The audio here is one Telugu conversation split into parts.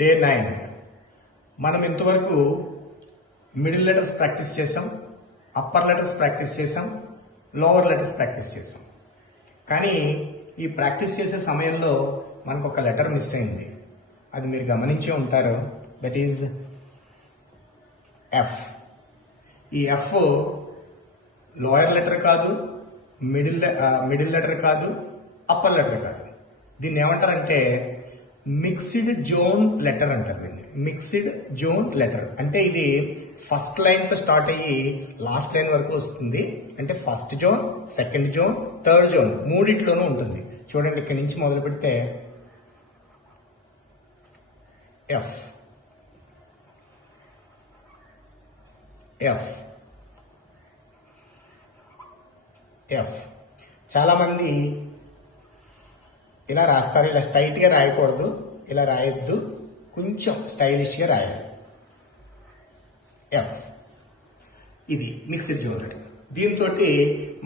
డే 9 మనం ఇంతవరకు మిడిల్ లెటర్స్ ప్రాక్టీస్ చేసాం, అప్పర్ లెటర్స్ ప్రాక్టీస్ చేసాం, లోవర్ లెటర్స్ ప్రాక్టీస్ చేసాం. కానీ ఈ ప్రాక్టీస్ చేసే సమయంలో మనకు ఒక లెటర్ మిస్ అయింది. అది మీరు గమనించే ఉంటారు. That is F. ఈ ఎఫ్ లోయర్ లెటర్ కాదు, మిడిల్ లెటర్ కాదు, అప్పర్ లెటర్ కాదు. దీన్ని ఏమంటారంటే మిక్స్డ్ జోన్ లెటర్ అంటారు. దీన్ని మిక్స్డ్ జోన్ లెటర్ అంటే ఇది ఫస్ట్ లైన్ తో స్టార్ట్ అయ్యి లాస్ట్ లైన్ వరకు వస్తుంది. అంటే first zone, second zone, third zone మూడిట్లోనూ ఉంటుంది. చూడండి, ఇక్కడి నుంచి మొదలు పెడితే ఎఫ్ ఎఫ్ ఎఫ్. చాలా మంది ఇలా రాస్తారు. ఇలా స్ట్రైట్గా రాయకూడదు, ఇలా రాయొద్దు, కొంచెం స్టైలిష్గా రాయాలి. ఎఫ్ ఇది మిక్స్డ్ జోన్ లెటర్. దీంతో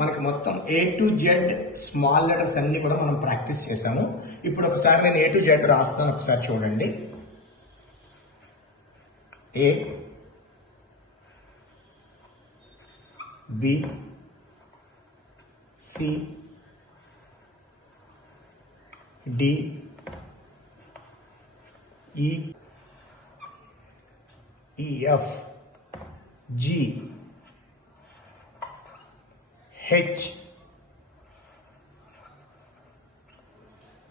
మనకి మొత్తం A to Z small letters అన్ని కూడా మనం ప్రాక్టీస్ చేసాము. ఇప్పుడు ఒకసారి నేను A to Z రాస్తాను, ఒకసారి చూడండి. A, B, C, D, E, F, G, H,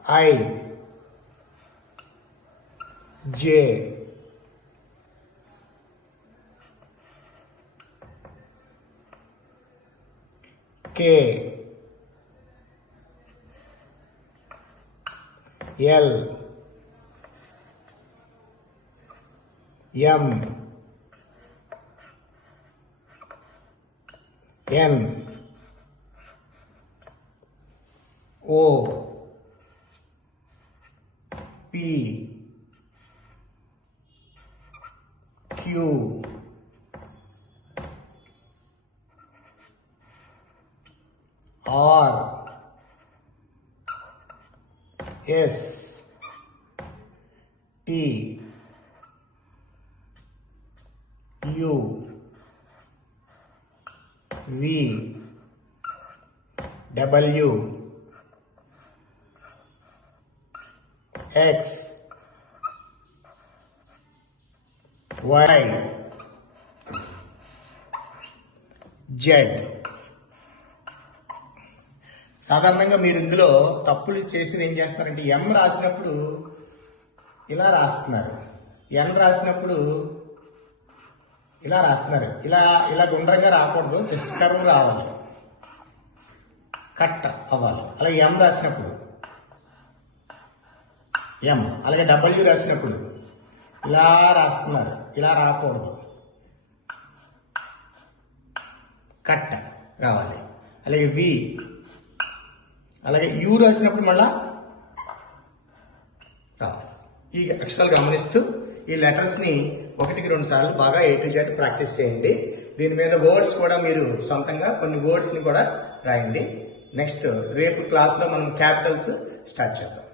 I, J, K, L, M, N, O, P, Q, R, S, T, U, V, W, X, Y, Z. సాధారణంగా మీరు ఇందులో తప్పులు చేసి ఏం చేస్తున్నారంటే ఎం రాసినప్పుడు ఇలా రాస్తున్నారు, ఎన్ రాసినప్పుడు ఇలా రాస్తున్నారు. ఇలా ఇలా గుండ్రంగా రాకూడదు, జస్ట్ కర్వ్ రావాలి, కట్ అవ్వాలి. అలాగే ఎం రాసినప్పుడు ఎం, అలాగే డబ్ల్యూ రాసినప్పుడు ఇలా రాస్తున్నారు, ఇలా రాకూడదు, కట్ రావాలి. అలాగే వి, అలాగే యూ రాసినప్పుడు మళ్ళా రావాలి. ఈ అక్షరాలు గమనిస్తూ ఈ లెటర్స్ని 1-2 సార్లు బాగా A to Z ప్రాక్టీస్ చేయండి. దీని మీద వర్డ్స్ కూడా మీరు సొంతంగా కొన్ని వర్డ్స్ని కూడా రాయండి. నెక్స్ట్ రేపు క్లాస్లో మనం క్యాపిటల్స్ స్టార్ట్ చేద్దాం.